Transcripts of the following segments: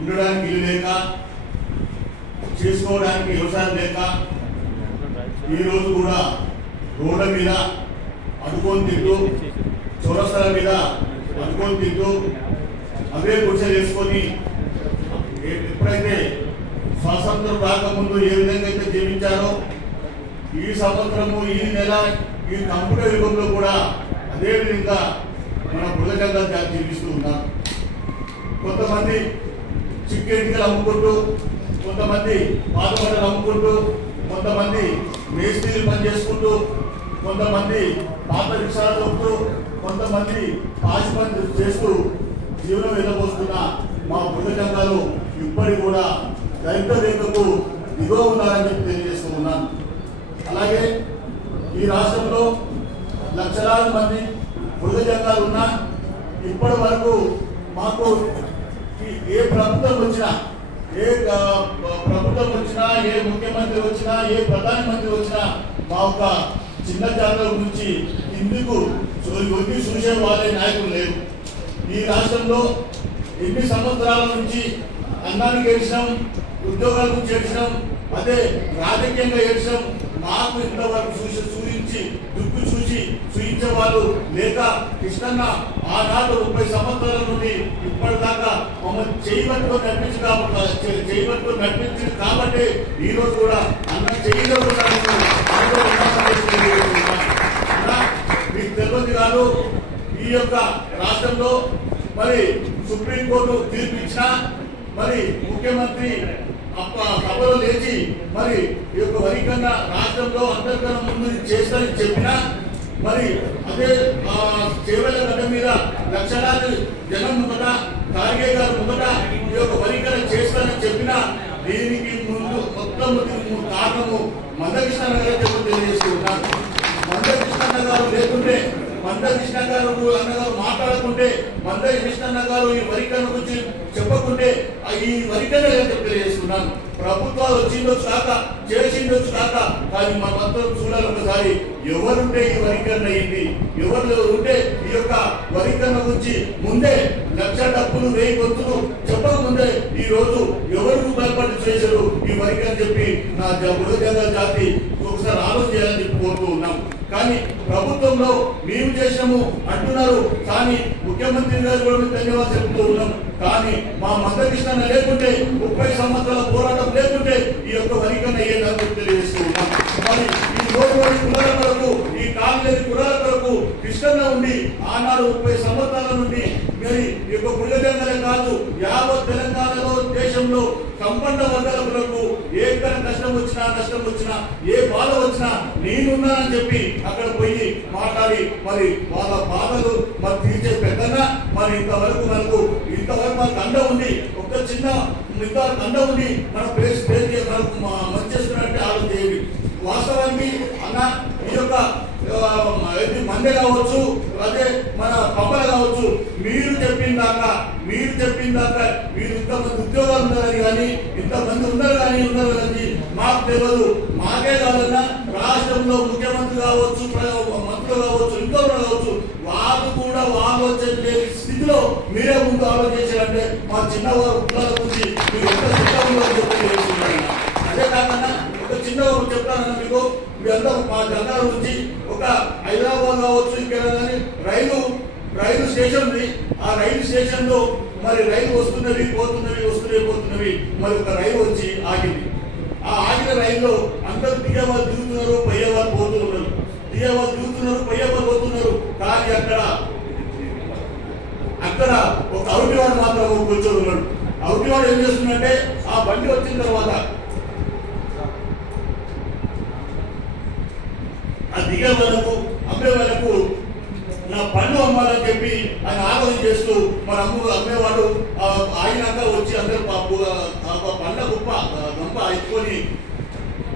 ఉండడానికి ఇల్లు లేక చేసుకోవడానికి వ్యవసాయం లేక ఈరోజు కూడా రోడ్ల మీద అడుకొని తింటూ చౌరస్తాల మీద అడుకొని తింటూ అవే గుడిసెలు వేసుకొని ఎప్పుడైతే స్వాతంత్రం రాకముందు ఏ విధంగా అయితే జీవించారో ఈ సంవత్సరము ఈ నెల ఈ కంప్యూటర్ యుగంలో కూడా అదే విధంగా మన బుధజంగా జీవిస్తూ ఉన్నారు. కొంతమంది చిక్కెంటికలు అమ్ముకుంటూ, కొంతమంది పాతబట్టలు అమ్ముకుంటూ, కొంతమంది మేస్త్రీలు పని చేసుకుంటూ, కొంతమంది పాత రిక్షాలు తొక్కుతూ, కొంతమంది పాసి పని చేస్తూ జీవనం వెళ్ళబోస్తున్న మా బుధజంగాలు ఇప్పటికి కూడా దరిద్ర రేఖకు దిగువ ఉన్నారని చెప్పి తెలియజేస్తూ ఉన్నాను. అలాగే ఈ రాష్ట్రంలో లక్షలాది మంది బుధజంగాలు ఉన్నా ఇప్పటి వరకు మాకు ఏ ప్రభుత్వం వచ్చినా, ఏ ప్రభుత్వం వచ్చినా, ఏ ముఖ్యమంత్రి వచ్చినా, ఏ ప్రధానమంత్రి వచ్చినా మా యొక్క చిన్న జాతర గురించి ఇందుకు వచ్చి చూసే వాళ్ళే నాయకులు లేరు. ఈ రాష్ట్రంలో ఎన్ని సంవత్సరాల నుంచి అన్నానికి ఏడ్చినాం, ఉద్యోగాల గురించి ఏడ్చినాం, అదే రాజకీయంగా ఏడ్చినాం. మాకు ఇంతవరకు చూపించి దుక్కు చూయించే వాళ్ళు లేక కృష్ణన్న ఆనాడు 30 సంవత్సరాల నుండి ఇప్పటిదాకా మమ్మల్ని చేయబట్టుకొని నడిపించింది కాబట్టి ఈరోజు కూడా అన్న చేయగలుగుతాను. మీకు తెలియదు కాదు, ఈ యొక్క రాష్ట్రంలో మరి సుప్రీంకోర్టు తీర్పు ఇచ్చినా మరి ముఖ్యమంత్రి సభలో లేచి మరి ఈ యొక్క వరికన్నా రాష్ట్రంలో అందరికన్నా ముందు చేస్తానని చెప్పినా మరి అదే చేవెళ్ల గడ్డ మీద లక్షలాది జనం ముందట, ఖార్గే గారు ముందట ఈ యొక్క వరికన్న చేస్తానని చెప్పినా దీనికి ముందు మొత్తం కారణము మందకృష్ణ గారు తెలియజేస్తూ ఉన్నారు. మందకృష్ణ గారు లేకుంటే, మందకృష్ణ గారు అన్నగారు మాట్లాడకుంటే, మందకృష్ణ గారు ఈ వరికన్న గురించి చెప్పకుంటే ఈ వరికన్న తెలియజేస్తున్నాను. ప్రభుత్వాలు వచ్చిండొచ్చు కాక, చేసిండొచ్చు కాక, కానీ మనమందరం చూడాలి ఒకసారి ఎవరుంటే ఈ వరికన్న అయింది, ఎవరు ఉంటే ఈ యొక్క వరికన్న గురించి ముందే 1,00,000 డబ్బులు 1000 గొంతులు చెప్పకముందే ఈ రోజు ఎవరు భయపడి చేశారు ఈ వరికన్న చెప్పి నా బుధజంగా జాతి ఒకసారి ఆలోచన చేయాలని చెప్పి కోరుతూ ఉన్నాం. కానీ ప్రభుత్వంలో మేము చేసినాము అంటున్నారు, కానీ ముఖ్యమంత్రి గారు కూడా ధన్యవాదాలు చెప్తూ ఉన్నాం. కానీ మా మందకృష్ణ లేకుంటే, 30 సంవత్సరాల పోరాటం లేకుంటే ఈ యొక్క వరికన్న అయ్యేదాన్ని తెలియజేస్తూ ఉన్నాం. మరి ఈ రోడ్డు కులాల కొరకు, ఈ కాలనీ కులాల కొరకు కృష్ణన్న ఉండి ఆనాడు 30 సంవత్సరాల నుండి మరి ఈ యొక్క బుధజంగాలే కాదు యావత్ తెలంగాణలో దేశంలో సంపన్న వర్గాల కొరకు ఎక్కడ కష్టం వచ్చినా, నష్టం వచ్చినా, ఏ బాధ వచ్చినా నేనున్నానని చెప్పి అక్కడ పోయి మాట్లాడి మరి వాళ్ళ బాధలు మరి తీర్చే పెద్దగా మరి ఇంతవరకు మనకు అండ ఉంది. ఒక చిన్న ఇంతవరకు అండ ఉంది. మన ప్లేస్ మనకు మంచి చేస్తున్నట్టే ఆలోచన చేయండి. వాస్తవానికి అన్న ఈ యొక్క మందే కావచ్చు, అదే మన పబ్బలు కావచ్చు, మీరు చెప్పిన దాకా మీరు ఇంతమంది ఉద్యోగాలు ఉన్నారని కానీ, ఇంతమంది ఉన్నారు కానీ మాకు తెలియదు. మాకే కాదన్నా రాష్ట్రంలో ముఖ్యమంత్రి కావచ్చు, మంత్రులు కావచ్చు, ఇంకొకరు కావచ్చు, వాళ్ళు కూడా ఆలోచన లేని స్థితిలో మీరే ముందు ఆలోచన చేశారంటే మా చిన్నవారు పిల్లల గురించి మీరు ఎంత సిద్ధంగా చెప్పి అదే కాకుండా ఒక చిన్న చెప్తానన్నా మీకు, మీ అందరూ మా జంగాల నుంచి ఒక హైదరాబాద్ కావచ్చు, ఇంకేనా కానీ రైలు స్టేషన్ ఉంది. ఆ రైలు స్టేషన్ లో మరి రైలు వస్తున్నవి పోతున్నవి మరి ఒక రైలు వచ్చి ఆగింది. ఆ ఆగిన రైల్లో అందరూ దిగేవాళ్ళు దిగుతున్నారు, పోయేవాళ్ళు పోతున్నారు, దిగేవాళ్ళు దిగుతున్నారు, పోయేవాళ్ళు పోతున్నారు. కానీ అక్కడ ఒక అవుటివాడు మాత్రం కూర్చొని ఉన్నాడు. అవుటివాడు ఏం చేస్తుందంటే ఆ బండి వచ్చిన తర్వాత ఆ దిగే వాళ్ళకు, అమ్మే వాళ్ళకు నా పండ్లు అమ్మాలని చెప్పి ఆయన ఆలోచన చేస్తూ మరి అమ్మేవాడు ఆగినాక వచ్చి అందరూ పండ్ల గంప ఎత్తుకొని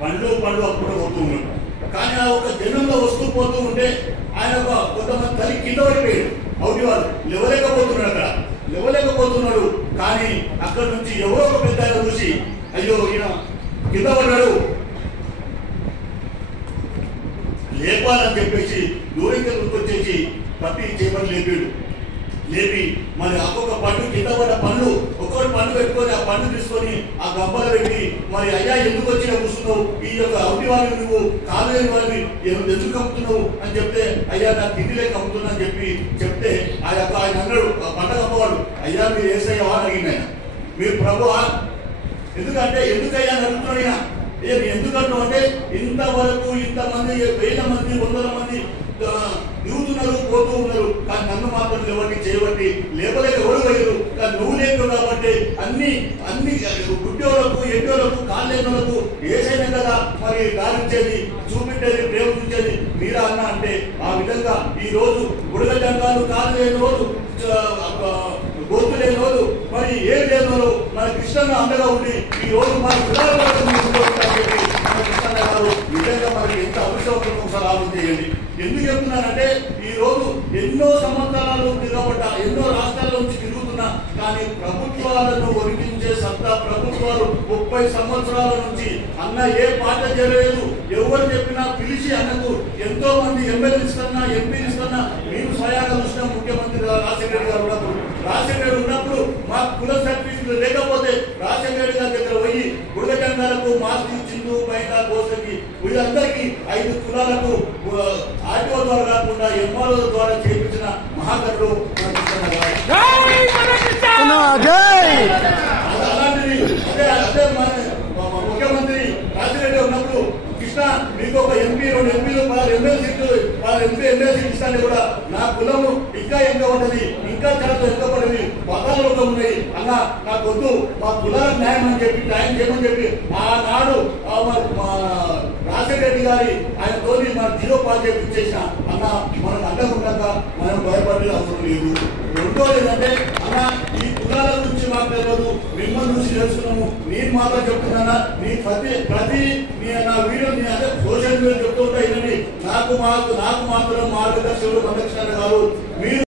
పండ్లు అప్పుడు పోతూ ఉన్నాడు. కానీ ఆ ఒక జనంలో వస్తూ పోతూ ఉంటే ఆయన కొంతమంది తల్లి కింద పడిపోయాడు. అవుటివాడు లేవలేకపోతున్నాడు. కానీ అక్కడ నుంచి ఎవరో ఒక పెద్ద ఆయన చూసి అయ్యో ఈయన కింద పడ్డాడు లేపాలని చెప్పేసి దూరంగా వచ్చేసి పట్టి చేపలు లేపాడు. లేపి మరి ఒక్కొక్క పండు కింద పడ్డ పండ్లు ఒక్కొక్క పండు పెట్టుకొని ఆ పండు తీసుకొని ఆ గంపలు పెట్టి మరి అయ్యా ఎందుకు వచ్చినా కూర్చున్నావు ఈ యొక్క అవుటి వాళ్ళని నువ్వు కాలు లేని వాళ్ళని ఎందుకు కమ్ముతున్నావు అని చెప్తే అయ్యా నాకు తిండి లేక అమ్ముతున్నా అని చెప్తే ఆ యొక్క ఆయన అన్నాడు ఆ పంట కమ్మవాడు అయ్యా మీరు ఏసయ్యవా అని అడిగిన మీరు ప్రభువా ఎందుకంటే ఎందుకయ్యా అని అడుగుతున్నాడు ఆయన ఎందుకంటూ అంటే ఇంతవరకు ఇంతమంది వేల మంది వందల మంది దిగుతున్నారు పోతూ ఉన్నారు కానీ నన్ను మాత్రం లేవట్టి చేయబట్టి లేవలేక ఎవరు పోయారు కానీ నువ్వు లేదు కాబట్టి అన్ని గుడ్డోళ్లకు ఎడ్డోళ్లకు కాళ్ళేళ్ళకు ఏసైనా కదా మరి గాలించేది చూపెట్టేది ప్రేమ చూసేది మీరా అన్న అంటే ఆ విధంగా ఈ రోజు బుడగ జంగాలు కాళ్ళు లేని రోజు గొంతు లేని రోజు మరి ఏం లేని రోజు మన కృష్ణ అండగా ఉండి ఈ రోజు మన కృష్ణ గారు నిజంగా మనకి ఎంత అవసరం ఒకసారి ఆలోచన చేయండి. ఎందుకు చెప్తున్నానంటే ఈ రోజు ఎన్నో సంవత్సరాలు తిరగబడ్డ ఎన్నో రాష్ట్రాల నుంచి తిరుగుతున్నా కానీ ప్రభుత్వాలను ఒరిగించే సత్తా ప్రభుత్వాలు 30 సంవత్సరాల నుంచి అన్న ఏ పాట చేయలేదు. ఎవరు చెప్పినా పిలిచి అన్నకు ఎంతో మంది ఎమ్మెల్యేస్ కన్నా ఎంపీస్ కన్నా మేము స్వయాగా చూసిన ముఖ్యమంత్రి రాజశేఖర గారు ఉన్నప్పుడు రాజశేఖర ఉన్నప్పుడు మా కుల సర్టిఫికెట్ లేకపోతే రాజశేఖర గారి దగ్గర పోయి బుడగ జంగాలకు మాస్క్ చిందు బయట కోసకి వీళ్ళందరికీ 5 కులాలకు ఆర్టీఓ ద్వారా కాకుండా ఎంఆర్ఓ ద్వారా చేయించిన మహాకరుడు అలాంటిది అదే మన ముఖ్యమంత్రి రాజశేఖర ఉన్నప్పుడు కృష్ణ మీకు ఒక ఎంపీ 2 ఎంపీలు 10 ఎమ్మెల్యే సీట్లు 10 ఎమ్మెల్యే సీట్లు ఇస్తానే కూడా నా కులము ఇంకా ఎంత ఉంటది ఇంకా చాలా వెనుకబడి పదాలు ఉన్నాయి అన్న నాకు వద్దు మా కులాలకు న్యాయం అని చెప్పి న్యాయం చేయమని చెప్పి ఆనాడు రాజశేఖర రెడ్డి గారి ఆయనతో మన 0 పాస్ చేపించేసిన అన్న మనకు అండగా మనం భయపడే అవసరం లేదు. రెండోది ఏంటంటే అన్న ఈ కులాల గురించి మాకు తెలియదు మిమ్మల్ని నుంచి తెలుసుకున్నాము నేను మాత్రం చెప్తున్నానా నీ ప్రతి నా వీడియో నేను అదే సోషల్ మీడియా చెప్తూ ఉంటా నాకు మాత్రం మార్గదర్శకులు మందకృష్ణ గారు మీరు